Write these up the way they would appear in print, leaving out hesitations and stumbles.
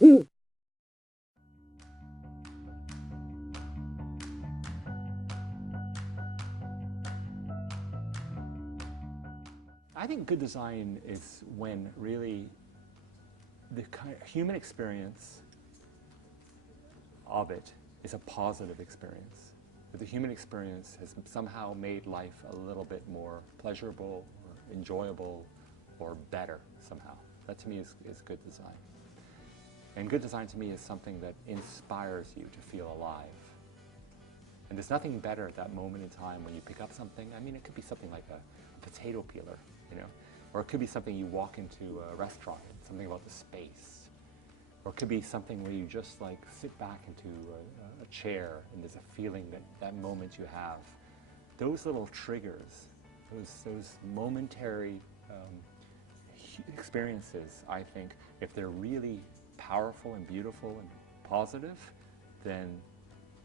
I think good design is when really the human experience of it is a positive experience. That the human experience has somehow made life a little bit more pleasurable or enjoyable or better somehow. That to me is good design. And good design to me is something that inspires you to feel alive. And there's nothing better at that moment in time when you pick up something. I mean, it could be something like a potato peeler, you know, or it could be something you walk into a restaurant, something about the space, or it could be something where you just like sit back into a chair and there's a feeling that moment you have. Those little triggers, those momentary experiences, I think, if they're really powerful and beautiful and positive, then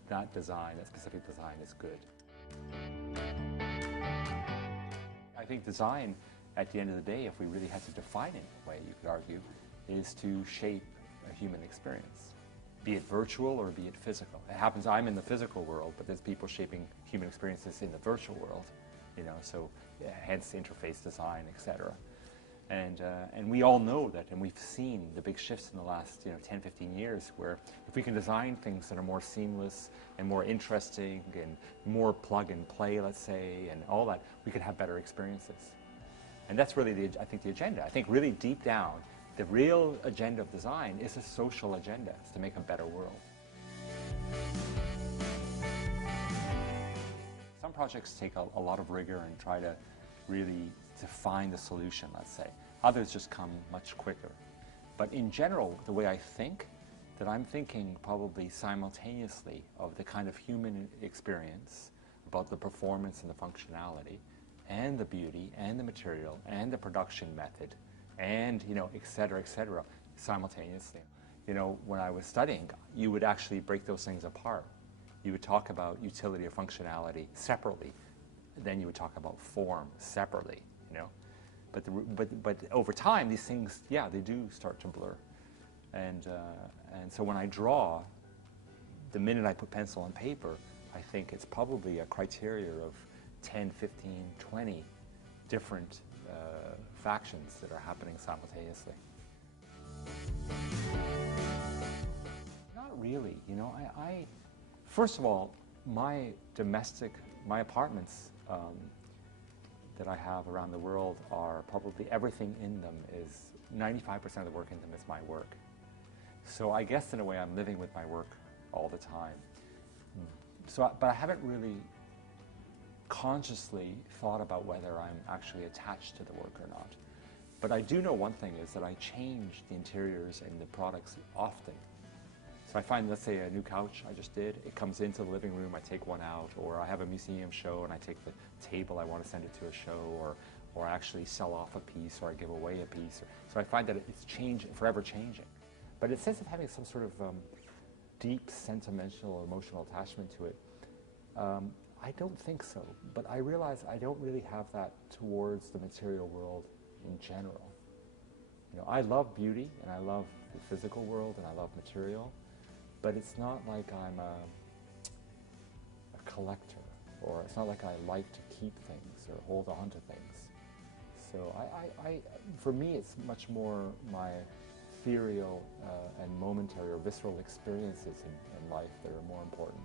that design, that specific design is good. I think design, at the end of the day, if we really had to define it in a way, you could argue, is to shape a human experience, be it virtual or be it physical. It happens I'm in the physical world, but there's people shaping human experiences in the virtual world, you know, so hence interface design, etc. And we all know that, and we've seen the big shifts in the last 10, 15 years, where if we can design things that are more seamless and more interesting and more plug and play, let's say, and all that, we can have better experiences. And that's really, I think, the agenda. I think really deep down, the real agenda of design is a social agenda. It's to make a better world. Some projects take a lot of rigor and try to really to find the solution, let's say. Others just come much quicker. But in general, the way I think, that I'm thinking probably simultaneously of the kind of human experience about the performance and the functionality and the beauty and the material and the production method and, et cetera, simultaneously. When I was studying, you would actually break those things apart. You would talk about utility or functionality separately. Then you would talk about form separately, But over time, these things, yeah, they do start to blur. And so when I draw, the minute I put pencil on paper, I think it's probably a criteria of 10, 15, 20 different factions that are happening simultaneously. Not really, I first of all, my apartments that I have around the world are probably everything in them is 95% of the work in them is my work. So I guess in a way I'm living with my work all the time. But I haven't really consciously thought about whether I'm actually attached to the work or not. But I do know one thing is that I change the interiors and the products often. So I find, let's say, a new couch I just did, it comes into the living room, I take one out, or I have a museum show and I take the table, I want to send it to a show, or I actually sell off a piece, or I give away a piece. So I find that it's forever changing. But in the sense of having some sort of deep sentimental or emotional attachment to it, I don't think so. But I realize I don't really have that towards the material world in general. I love beauty, and I love the physical world, and I love material. But it's not like I'm a collector, or it's not like I like to keep things or hold on to things. So for me, it's much more my ethereal and momentary or visceral experiences in life that are more important.